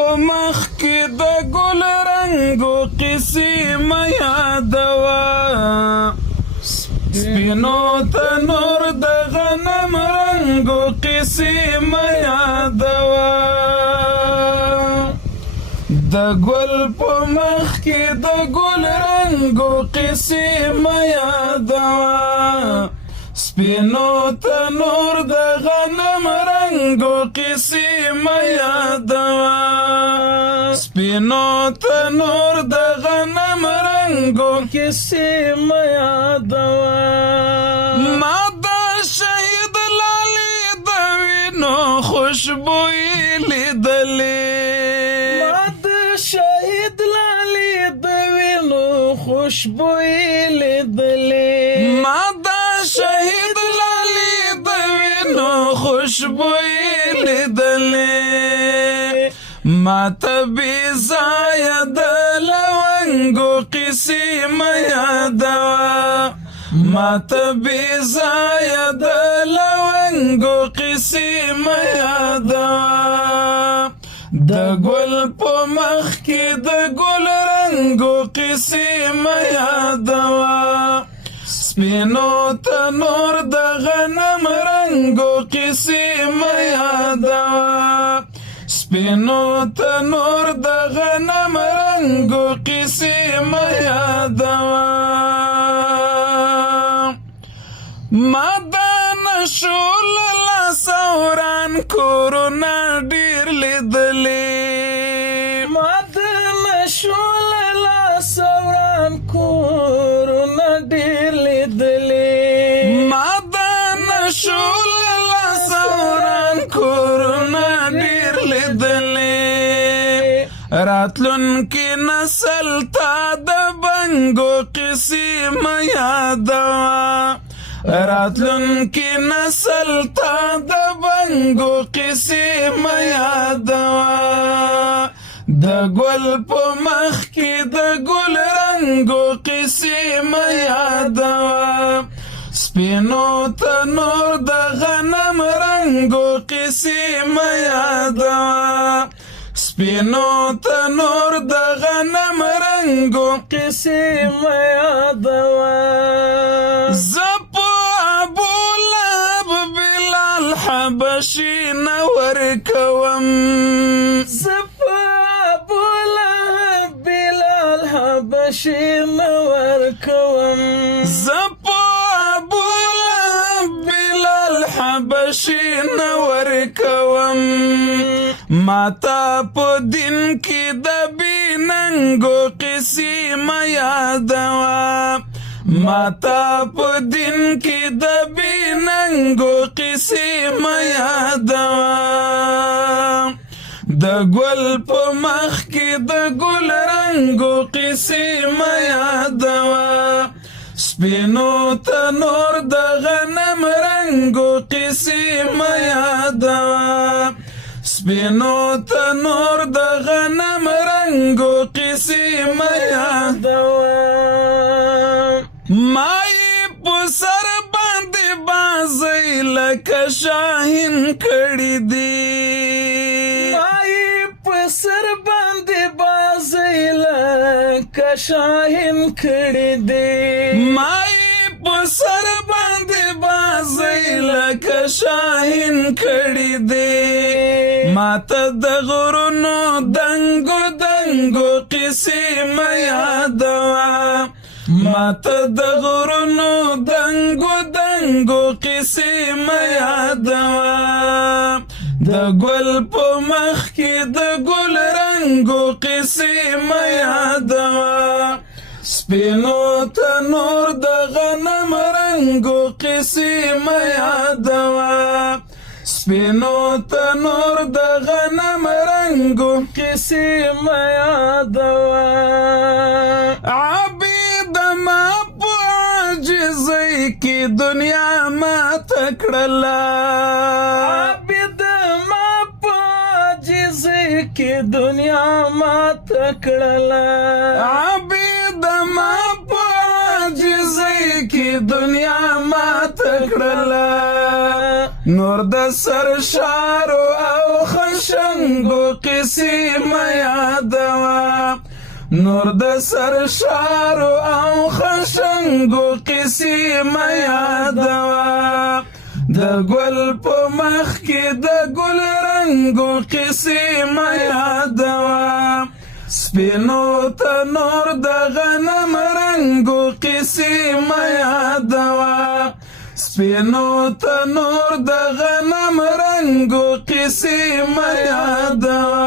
په مخ کې د ګل رنګو قصې مه یادوه سپینو تنور د غنم رنګو قصې مه یادوه د ګل په مخ کې د ګل رنګو قصې مه یادوه سپینو تنور د غنم رنګو قصې مه یادوه سپینو تنور د غنم رنګو قصې مه یادوه ما د شهید لالې د وینو خوشبویي لیدلې ما د شهید لالې د وینو خوشبویي لیدلې ما د شهید لالې د وینو خوشبویي لیدلې ما ته بې ځایه د لونګو قصې مه یادوه ما ته بې ځایه د لونګو قصې مه یادوه د ګل په مخ کې د ګل رنګو قصې مه یادوه سپینو تنور د غنم رنګو قصې مه یادوه سپینو تنور د غنم رنګو قصې مه یادوه ما د نشو له لاسه وران کورونه ډېر لیدلې ما د نشو له لاسه وران کورونه ډېر لیدلې ما د نشو له لاسه وران کورونه ډېر لیدلې راتلونکي نسل ته د بنګو قصې مه یادوه راتلونکي نسل ته د بنګو قصې مه یادوه د ګل په مخ کې د ګل رنګو قصې مه یادوه سپینو تنور د غنم رنګو قصې مه یادوه سپینو تنور د غنم رنګو قصې مه یادوه حبشي نه ورکوم زه په ابولهب بلال حبشي نه ورکوم زه په ابولهب بلال حبشي نه ورکوم ماته په دین کې د بې ننګو قصې مه یادوه ماته په دین کې د بې ننګو قصې مه یادوه د ګل په مخ کې د ګل رنګو قصې مه یادوه سپینو تنور د غنم رنګو قصې مه یادوه سپینو تنور د غنم رنګو قصې مه یادوه مای په سر باندې بازۍ لکه شاهین کړي دي مای په سر باندې بازۍ لکه شاهین کړي دي مای په سر باندې بازۍ لکه شاهین کړي دي ماته د غرونو دنګو دنګو قصې مه یادوه ماته د غرونو دنګو دنګو قصې مه یادوه د ګل په مخ کې د ګل رنګو قصې مه یادوه سپینو تنور د غنم رنګو قصې مه یادوه سپینو تنور د غنم رنګو قصې مه یادوه کی دنیا ما تکړلا عابد ما پاجز کی دنیا ما تکړلا عابد ما پاجز کی دنیا ما تکړلا نور د سر شارو او خشنګو قصې مه یادوه نور د سرشارو او خشنګو قصې مه یادوه د ګل په مخ کې د ګل رنګو قصې مه یادوه سپینو ته نور د غنم رنګو قصې مه یادوه سپینو ته نور د غنم رنګو قصې مه یادوه